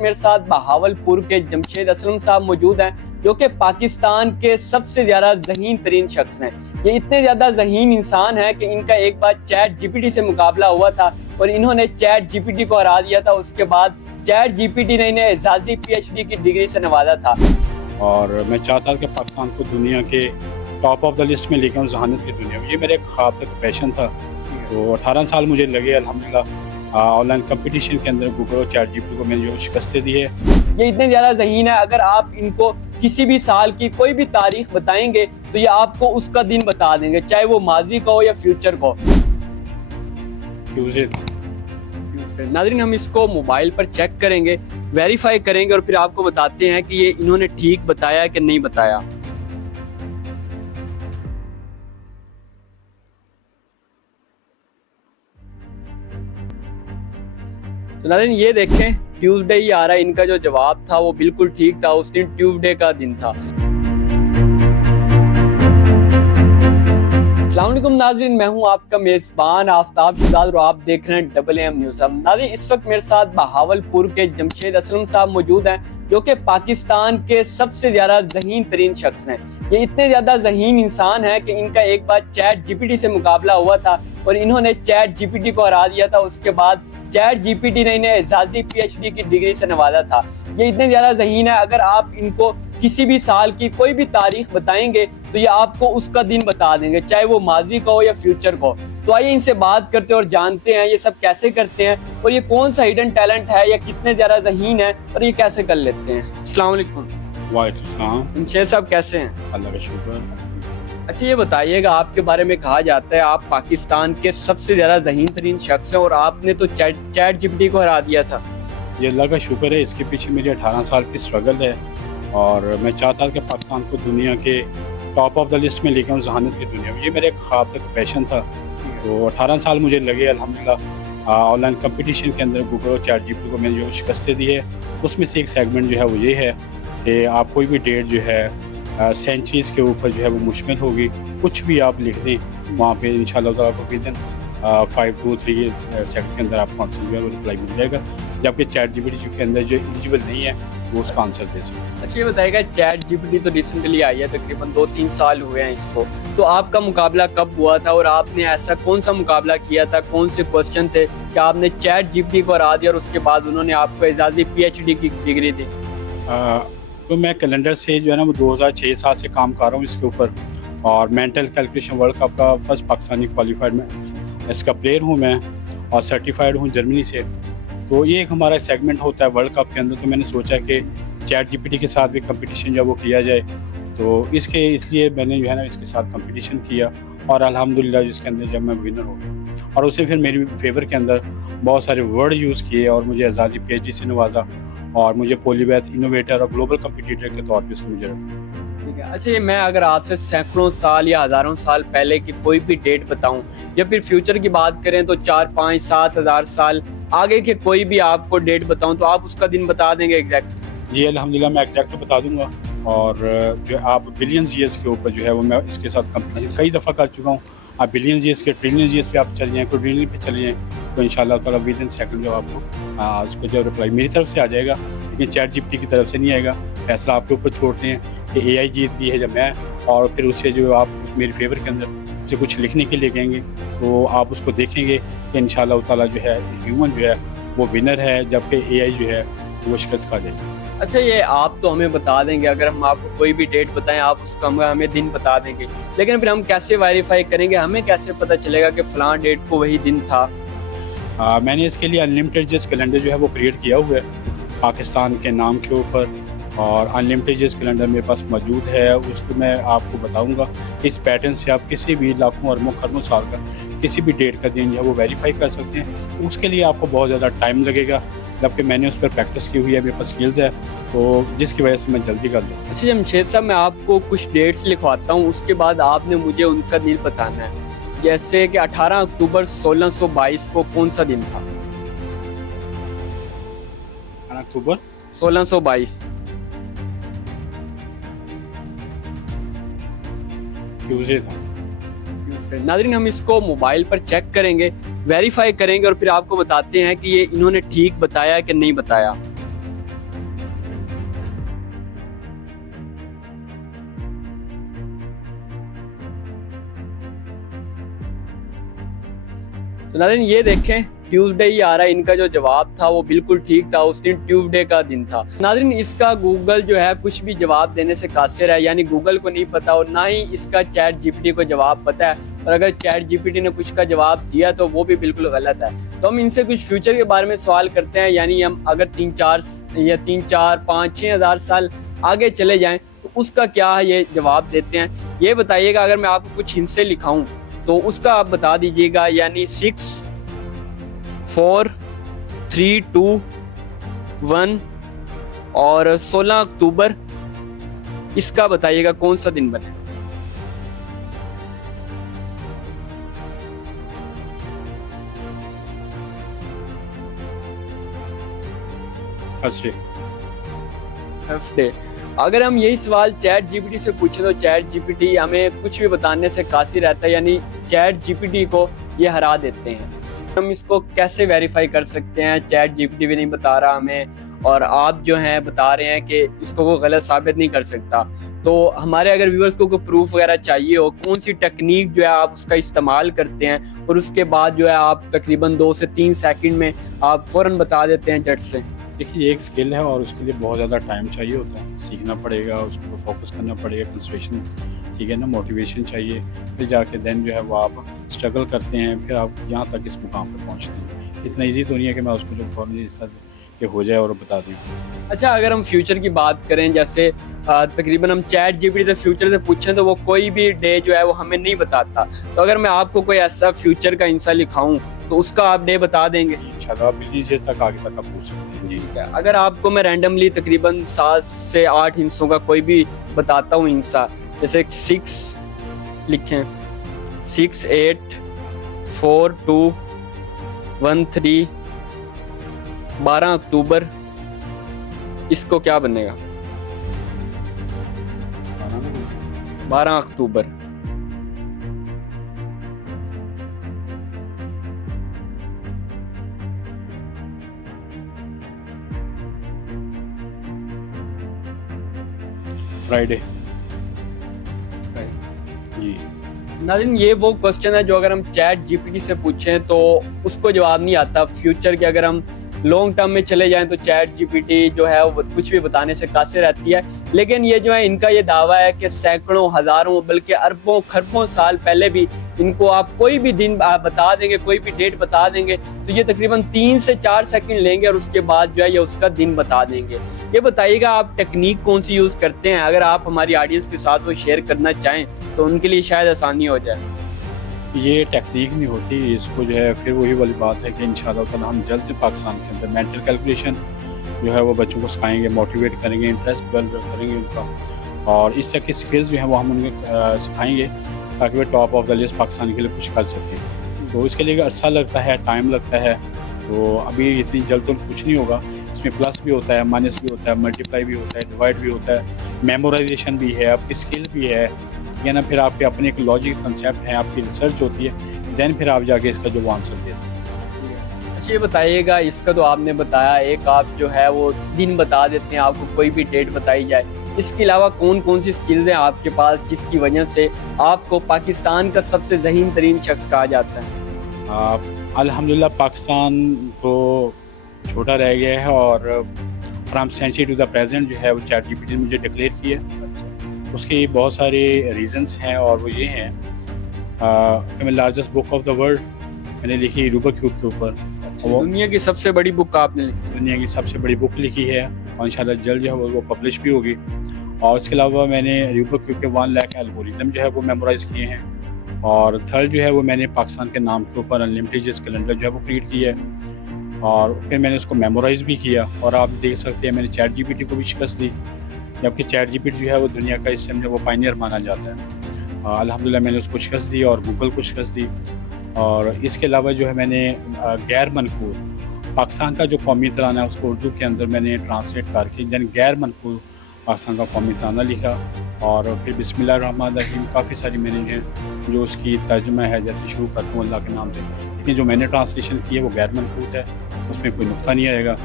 मेरे साथ बहावलपुर के जमशेद असलम साहब मौजूद हैं, जो कि पाकिस्तान के सबसे ज्यादा ज़हीन तरीन शख्स हैं। ये इतने ज्यादा ज़हीन इंसान है कि इनका एक बार चैट जीपीटी से मुकाबला हुआ था और इन्होंने चैट जीपीटी को हरा दिया था। उसके बाद चैट जीपीटी ने इन्हें एजाजी पीएचडी की डिग्री से नवाजा था। और मैं चाहता था कि पाकिस्तान को दुनिया के टॉप ऑफ द लिस्ट में लेकर जहानत की दुनिया में, ये मेरे एक ख्वाब था, पैशन था। तो 18 साल मुझे लगे अल्हम्दुलिल्लाह ऑनलाइन कंपटीशन के अंदर गूगल और चैट जीपीटी को मैंने जो शिकस्त दी है। ये इतने ज़्यादा ज़हीन है, अगर आप इनको किसी भी साल की कोई भी तारीख बताएंगे तो ये आपको उसका दिन बता देंगे, चाहे वो माजी का हो या फ्यूचर का हो। नाज़रीन, हम इसको मोबाइल पर चेक करेंगे, वेरीफाई करेंगे और फिर आपको बताते हैं कि ये इन्होंने ठीक बताया कि नहीं बताया। तो नाज़रीन ये देखें, ट्यूसडे ही आ रहा है। इनका जो जवाब था वो बिल्कुल ठीक था, उस दिन ट्यूसडे का दिन था। अस्सलाम वालेकुम नाज़रीन, मैं हूं आपका मेज़बान आफ्ताब शहजाद और आप देख रहे हैं डबल एम न्यूज़। नाज़रीन इस वक्त मेरे साथ बहावलपुर के जमशेद असलम साहब मौजूद हैं, जो कि पाकिस्तान के सबसे ज्यादा ज़हीन तरीन शख्स हैं। ये इतने ज्यादा ज़हीन इंसान है कि इनका एक बार चैट जीपीटी से मुकाबला हुआ था और इन्होंने चैट जीपीटी को हरा दिया था। उसके बाद चैट जीपीटी ने इन्हें एजाजी पीएचडी की डिग्री से नवाजा था। ये इतने ज्यादा ज़हीन है, अगर आप इनको किसी भी साल की कोई भी तारीख बताएंगे तो ये आपको उसका दिन बता देंगे, चाहे वो माजी का हो या फ्यूचर का हो। तो आइए इनसे बात करते हैं और जानते हैं ये सब कैसे करते हैं और ये कौन सा हिडन टैलेंट है या कितने ज्यादा ज़हीन है और ये कैसे कर लेते हैं। अस्सलाम वालेकुम। वालेकुम सलाम। जमशेद साहब कैसे हैं? अल्लाह का शुक्र। अच्छा ये बताइएगा, आपके बारे में कहा जाता है आप पाकिस्तान के सबसे ज्यादा ज़हीन तरीन शख्स हैं और आपने तो चैट जीपीटी को हरा दिया था। ये अल्लाह का शुक्र है, इसके पीछे मेरी 18 साल की स्ट्रगल है और मैं चाहता था कि पाकिस्तान को दुनिया के टॉप ऑफ द लिस्ट में लेकर जहानत की दुनिया में, ये मेरे एक ख्वाब था, पैशन था। तो 18 साल मुझे लगे अल्हम्दुलिल्लाह ऑनलाइन कंपटीशन के अंदर गूगल और चैट जीपीटी को मैंने जो शिकस्त दी है, उसमें से एक सेगमेंट जो है वो ये है कि आप कोई भी डेट जो है सेंचुरीज़ के ऊपर जो है वो मुश्तमिल होगी, कुछ भी आप लिख दें वहाँ पे इंशाल्लाह ताला आपको विदिन 5 to 3 सेकंड के अंदर आपको आंसर जो है वो रिप्लाई मिल जाएगा, जबकि चैट जीपीटी के अंदर जो एलिजिबल नहीं है वो उसका आंसर दे सकते। अच्छा ये बताइएगा, चैट जीपीटी तो रिसेंटली आई है, तकरीबन 2-3 साल हुए हैं इसको, तो आपका मुकाबला कब हुआ था और आपने ऐसा कौन सा मुकाबला किया था, कौन से क्वेश्चन थे कि आपने चैट जीपीटी को हरा दिया और उसके बाद उन्होंने आपको एजाजी पीएचडी की डिग्री दी? तो मैं कैलेंडर से जो है ना वो 2006-7 से काम कर रहा हूँ इसके ऊपर और मेंटल कैलकुलेशन वर्ल्ड कप का फर्स्ट पाकिस्तानी क्वालिफाइड में इसका प्लेयर हूँ मैं और सर्टिफाइड हूँ जर्मनी से। तो ये एक हमारा सेगमेंट होता है वर्ल्ड कप के अंदर, तो मैंने सोचा कि चैट जीपीटी के साथ भी कंपटीशन जो वो किया जाए, तो इसलिए मैंने जो है ना इसके साथ कंपटीशन किया और अल्हम्दुलिल्लाह जिसके अंदर जब मैं विनर हो गया और उसे फिर मेरी फेवर के अंदर बहुत सारे वर्ड यूज़ किए और मुझे एजाजी पीएचडी से नवाजा और मुझे पोलीमैथ इनोवेटर और ग्लोबल कंपटीटर के तौर पे उसने मुझे रखा। ठीक है। अच्छा ये मैं अगर आपसे सैकड़ों साल या हज़ारों साल पहले की कोई भी डेट बताऊं या फिर फ्यूचर की बात करें तो 4, 5, 7 हज़ार साल आगे के कोई भी आपको डेट बताऊं तो आप उसका दिन बता देंगे एग्जैक्ट? जी अल्हम्दुलिल्लाह मैं एग्जैक्ट बता दूंगा और जो आप बिलियंस ईयर्स के ऊपर जो है वो मैं इसके साथ कंपटीशन कई दफ़ा कर चुका हूँ। आप बिलियंस ईयर्स के ट्रिलियंस ईयर्स पे आप चल जाएँ, कोई ट्रिलियन पे चले जाएँ तो इंशाल्लाह ताला विद इन सेकंड जो आपको उसको जो रिप्लाई मेरी तरफ से आ जाएगा, लेकिन चैट जीपीटी की तरफ से नहीं आएगा। फैसला आपके ऊपर छोड़ते हैं कि एआई जीत गई है जब मैं, और फिर उससे जो आप मेरी फेवर के अंदर उसे कुछ लिखने के लिए कहेंगे तो आप उसको देखेंगे कि इंशाल्लाह ताला जो है ह्यूमन जो है वो विनर है, जबकि एआई जो है वो शिकस्त खा जाएगी। अच्छा ये आप तो हमें बता देंगे, अगर हम आपको कोई भी डेट बताएं आप उसका हमें दिन बता देंगे, लेकिन फिर हम कैसे वेरीफाई करेंगे, हमें कैसे पता चलेगा कि फलां डेट को वही दिन था? मैंने इसके लिए अनलिमिटेड जिस कैलेंडर जो है वो क्रिएट किया हुआ है पाकिस्तान के नाम के ऊपर और अनलिमिटेड जिस कैलेंडर मेरे पास मौजूद है उसको मैं आपको बताऊंगा। इस पैटर्न से आप किसी भी लाखों अरबों खरबों साल का किसी भी डेट का दिन जो है वो वेरीफाई कर सकते हैं। उसके लिए आपको बहुत ज़्यादा टाइम लगेगा, जबकि मैंने उस पर प्रैक्टिस की हुई है, मेरे पास स्किल्स है, तो जिसकी वजह से मैं जल्दी कर लूँ। अच्छा जमशेद साहब, मैं आपको कुछ डेट्स लिखवाता हूँ, उसके बाद आपने मुझे उनका दिन बताना है। जैसे कि 18 अक्टूबर 1622 को कौन सा दिन था? 18 अक्टूबर 1622 ट्यूसडे था। नाज़रीन हम इसको मोबाइल पर चेक करेंगे, वेरीफाई करेंगे और फिर आपको बताते हैं कि ये इन्होंने ठीक बताया कि नहीं बताया। तो नाज़रीन ये देखें, ट्यूसडे ही आ रहा है। इनका जो जवाब था वो बिल्कुल ठीक था, उस दिन ट्यूसडे का दिन था। नाज़रीन इसका गूगल जो है कुछ भी जवाब देने से कासिर है, यानी गूगल को नहीं पता और ना ही इसका चैट जीपीटी को जवाब पता है। और अगर चैट जीपीटी ने कुछ का जवाब दिया तो वो भी बिल्कुल गलत है। तो हम इनसे कुछ फ्यूचर के बारे में सवाल करते हैं, यानी हम अगर 3, 4, 5, 6 हज़ार साल आगे चले जाएं तो उसका क्या ये जवाब देते हैं, ये बताइएगा। अगर मैं आपको कुछ हिंसे लिखाऊं तो उसका आप बता दीजिएगा, यानी 6, 4, 3, 2, 1 और 16 अक्टूबर, इसका बताइएगा कौन सा दिन बने। हफ्ते। अगर हम यही सवाल चैट जीपीटी से पूछें तो चैट जीपीटी हमें कुछ भी बताने से कासी रहता है, यानी चैट जीपीटी को ये हरा देते हैं। हम इसको कैसे वेरीफाई कर सकते हैं? चैट जीपीटी भी नहीं बता रहा हमें और आप जो हैं बता रहे हैं कि इसको कोई गलत साबित नहीं कर सकता। तो हमारे अगर व्यूअर्स को कोई प्रूफ वगैरह चाहिए हो, कौन सी टेक्निक जो है आप उसका इस्तेमाल करते हैं और उसके बाद जो है आप तकरीबन 2 से 3 सेकंड में आप फ़ौरन बता देते हैं झट से। देखिए ये एक स्किल है और उसके लिए बहुत ज़्यादा टाइम चाहिए होता है, सीखना पड़ेगा, उसको फोकस करना पड़ेगा, कंसंट्रेशन, ठीक है ना, मोटिवेशन चाहिए, फिर जाके देन जो है वो आप स्ट्रगल करते हैं, फिर आप यहाँ तक इस मुकाम पर पहुँचते हैं। इतना ईजी तो नहीं है कि मैं उसको जो फ़ौरन इस तरह से कि हो जाए और बता दें। अच्छा, अगर हम फ्यूचर की बात करें, जैसे तकरीबन हम चैट जीपीटी से फ्यूचर से पूछें तो वो कोई भी डे जो है वो हमें नहीं बताता। तो अगर मैं आपको कोई ऐसा फ्यूचर का हिस्सा लिखाऊं तो उसका आप डे बता देंगे? इंशाल्लाह आप बिल्कुल तक आगे तक आप पूछ सकते हैं। जी, अगर आपको मैं रैंडमली तकरीबन 7 से 8 हिस्सों का कोई भी बताता हूँ हिस्सा, जैसे 6 लिखें, 6, 8, 4, 2, 1, 3, 12 अक्टूबर, इसको क्या बनेगा? 12 अक्टूबर। फ्राइडे। जी नाज़रीन ये वो क्वेश्चन है जो अगर हम चैट जीपीटी से पूछें तो उसको जवाब नहीं आता। फ्यूचर के अगर हम लॉन्ग टर्म में चले जाएं तो चैट जीपीटी जो है वो कुछ भी बताने से कासिर रहती है। लेकिन ये जो है इनका ये दावा है कि सैकड़ों, हज़ारों, बल्कि अरबों, खरबों साल पहले भी इनको आप कोई भी दिन बता देंगे, कोई भी डेट बता देंगे तो ये तकरीबन 3 से 4 सेकंड लेंगे और उसके बाद जो है ये उसका दिन बता देंगे। ये बताइएगा आप टेक्निक कौन सी यूज़ करते हैं? अगर आप हमारी ऑडियंस के साथ वो शेयर करना चाहें तो उनके लिए शायद आसानी हो जाए। ये टेक्निक नहीं होती, इसको जो है फिर वही वाली बात है कि इंशाल्लाह ताला हम जल्द से पाकिस्तान के अंदर मेंटल कैलकुलेशन जो है वो बच्चों को सिखाएंगे, मोटिवेट करेंगे, इंटरेस्ट डेवलप करेंगे उनका, और इस तरह की स्किल्स जो हैं वो हम उनको सिखाएंगे ताकि वे top of the list Pakistan के लिए कुछ कर सकें। तो इसके लिए अरसा लगता है, टाइम लगता है, तो अभी इतनी जल्द तो कुछ नहीं होगा। इसमें प्लस भी होता है, माइनस भी होता है, मल्टीप्लाई भी होता है, डिवाइड भी होता है, मेमोराइजेशन भी है, आपकी स्किल भी है, या ना फिर आपके अपने एक लॉजिक कंसेप्ट है, आपकी रिसर्च होती है, देन फिर आप जाके इसका जो आंसर देते हैं। अच्छा ये बताइएगा, इसका तो आपने बताया, एक आप जो है वो दिन बता देते हैं, आपको कोई भी डेट बताई जाए, इसके अलावा कौन कौन सी स्किल्स हैं आपके पास जिसकी वजह से आपको पाकिस्तान का सबसे ज़हीन तरीन शख्स कहा जाता है? अल्हम्दुलिल्लाह पाकिस्तान तो छोटा रह गया है और from century to the present जो है वो चैट जीपीटी ने मुझे डिक्लेयर किया है। उसके बहुत सारे रीज़न्स हैं और वो ये हैं कि मैं largest book of the world मैंने लिखी रूबिक क्यूब के ऊपर। दुनिया की सबसे बड़ी बुक आपने लिखी? दुनिया की सबसे बड़ी बुक लिखी है और इंशाल्लाह जल्द जो है वो पब्लिश भी होगी। और इसके अलावा मैंने रूबिक क्यूब के 1 लाख एल्गोरिथम जो है वो मेमोराइज़ किए हैं। और थर्ड जो है वो मैंने पाकिस्तान के नाम के ऊपर अनलिमिटेड कैलेंडर जो है वो क्रिएट किया है और फिर मैंने उसको मेमोराइज़ भी किया। और आप देख सकते हैं मैंने चैट जीपीटी को भी शिकस्त दी, जबकि चैट जीपीटी जो है वो दुनिया का इस समय वो पायनियर माना जाता है। अल्हम्दुलिल्लाह मैंने उसको शिकस्त दी और गूगल को शिकस्त दी। और इसके अलावा जो है मैंने गैर मनकूर पाकिस्तान का जो कौमी तराना है उसको उर्दू के अंदर मैंने ट्रांसलेट करके गैर मनकूर पाकिस्तान का कौमी तराना लिखा। और फिर बिस्मिल्लाहिर्रहमानिर्रहीम काफ़ी सारी मैंने जो उसकी तर्जुमा है, जैसे शुरू करता हूँ अल्लाह के नाम से, लेकिन जो मैंने ट्रांसलेशन की है वो गैर मनकूर है, उसमें कोई नुक्ता नहीं आएगा।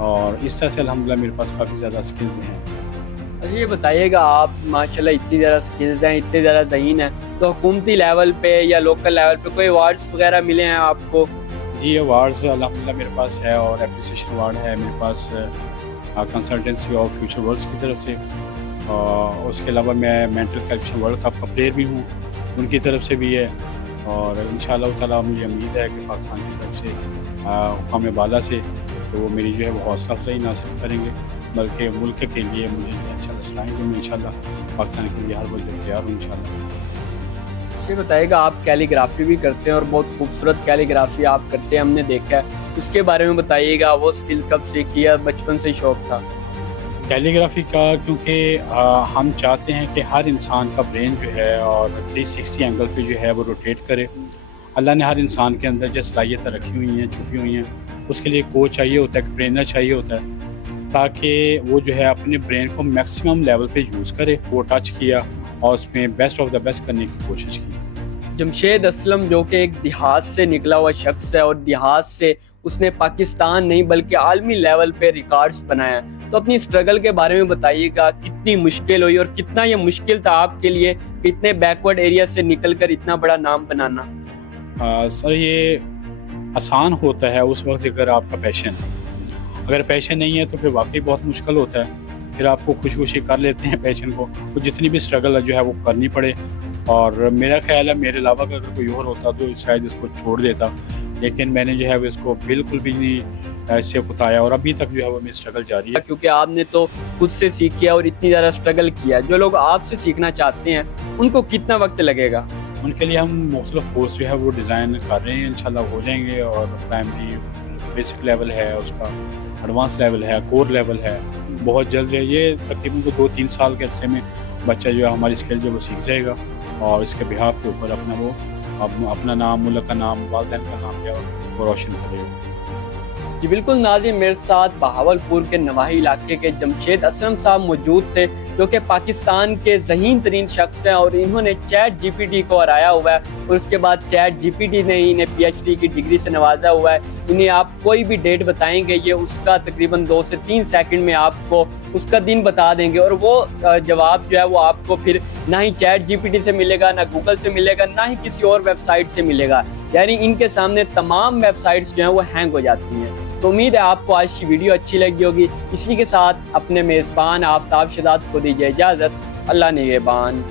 और इस तरह से अल्हम्दुलिल्लाह मेरे पास काफ़ी ज़्यादा स्किल्स हैं। अच्छा ये बताइएगा, आप माशाल्लाह इतनी ज़्यादा स्किल्स हैं, इतने ज़्यादा ज़हीन हैं, तो हुकूमती लेवल पे या लोकल लेवल पे कोई अवार्ड्स वगैरह मिले हैं आपको? जी, अवार्ड्स अल्हम्दुलिल्लाह मेरे पास है, और एप्रिसिएशन अवार्ड है मेरे पास कंसल्टेंसी ऑफ फ्यूचर वर्ल्ड्स की तरफ से। उसके अलावा मैं मेंटल कैल्कुलेशन वर्ल्ड कप का प्लेयर भी हूँ, उनकी तरफ से भी है। और इंशाअल्लाह ताला मुझे उम्मीद है कि पाकिस्तान की तरफ से हुकाम बाला से तो वो मेरी जो है वो हौसला अफजाई ना सिर्फ करेंगे, बल्कि मुल्क के लिए मुझे इंशाअल्लाह सलाहेंगे। मैं इंशाअल्लाह पाकिस्तान के लिए हर वक्त तैयार हूँ इंशाअल्लाह। ये बताइएगा, आप कैलीग्राफी भी करते हैं और बहुत खूबसूरत कैलीग्राफी आप करते हैं, हमने देखा है, उसके बारे में बताइएगा। वो स्किल कब सीखी या बचपन से ही शौक था? कैलीग्राफी का क्योंकि हम चाहते हैं कि हर इंसान का ब्रेन जो है और 360 एंगल पे जो है वो रोटेट करे। अल्लाह ने हर इंसान के अंदर जो सलाहियतें रखी हुई हैं, छुपी हुई हैं, उसके लिए कोच चाहिए होता है, एक ट्रेनर चाहिए होता है, ताकि वो जो है अपने ब्रेन को मैक्सिमम लेवल पे यूज़ करे। वो टच किया और उसमें बेस्ट ऑफ द बेस्ट करने की कोशिश की। जमशेद असलम जो कि एक देहात से निकला हुआ शख्स है, और देहात से उसने पाकिस्तान नहीं बल्कि आलमी लेवल पे रिकॉर्ड्स बनाया है, तो अपनी स्ट्रगल के बारे में बताइएगा, कितनी मुश्किल हुई और कितना ये मुश्किल था आपके लिए कि इतने बैकवर्ड एरिया से निकलकर इतना बड़ा नाम बनाना? सर ये आसान होता है उस वक्त अगर आपका पैशन है, अगर पैशन नहीं है तो फिर वाकई बहुत मुश्किल होता है। फिर आपको खुशी खुशी कर लेते हैं पैशन को, तो जितनी भी स्ट्रगल जो है वो करनी पड़े। और मेरा ख्याल है मेरे अलावा अगर कोई और होता तो शायद इसको छोड़ देता, लेकिन मैंने जो है वो इसको बिल्कुल भी नहीं इससे कुताया, और अभी तक जो है वो मेरी स्ट्रगल जारी है। क्योंकि आपने तो खुद से सीखी और इतनी ज़्यादा स्ट्रगल किया, जो लोग आपसे सीखना चाहते हैं उनको कितना वक्त लगेगा? उनके लिए हम मुख्तलिफ कोर्स जो है वो डिज़ाइन कर रहे हैं, इंशाल्लाह हो जाएंगे। और प्राइमरी बेसिक लेवल है, उसका एडवांस लेवल है, कोर लेवल है, बहुत जल्द है। ये तकरीबन 2-3 साल के अरसे में बच्चा जो है हमारी स्किल जो वो सीख जाएगा, और इसके बिहाफ के ऊपर अपना नाम, मुल्क का नाम, वालिदैन का नाम जो है वो रोशन करेगा। जी बिल्कुल नाज़रीन, मेरे साथ बहावलपुर के नवाही इलाके के जमशेद असलम साहब मौजूद थे, जो कि पाकिस्तान के ज़हीन तरीन शख्स हैं, और इन्होंने चैट जीपीटी को हराया हुआ है, और उसके बाद चैट जीपीटी ने इन्हें पीएचडी की डिग्री से नवाजा हुआ है। इन्हें आप कोई भी डेट बताएंगे, ये उसका तकरीबन 2 से 3 सेकंड में आपको उसका दिन बता देंगे, और वो जवाब जो है वो आपको फिर ना ही चैट जीपीटी से मिलेगा, ना गूगल से मिलेगा, ना ही किसी और वेबसाइट से मिलेगा। यानी इनके सामने तमाम वेबसाइट्स जो हैं वो हैंग हो जाती हैं। तो उम्मीद है आपको आज की वीडियो अच्छी लगी होगी। इसी के साथ अपने मेज़बान आफ्ताब शहजाद को दीजिए इजाज़त। अल्लाह निगहबान।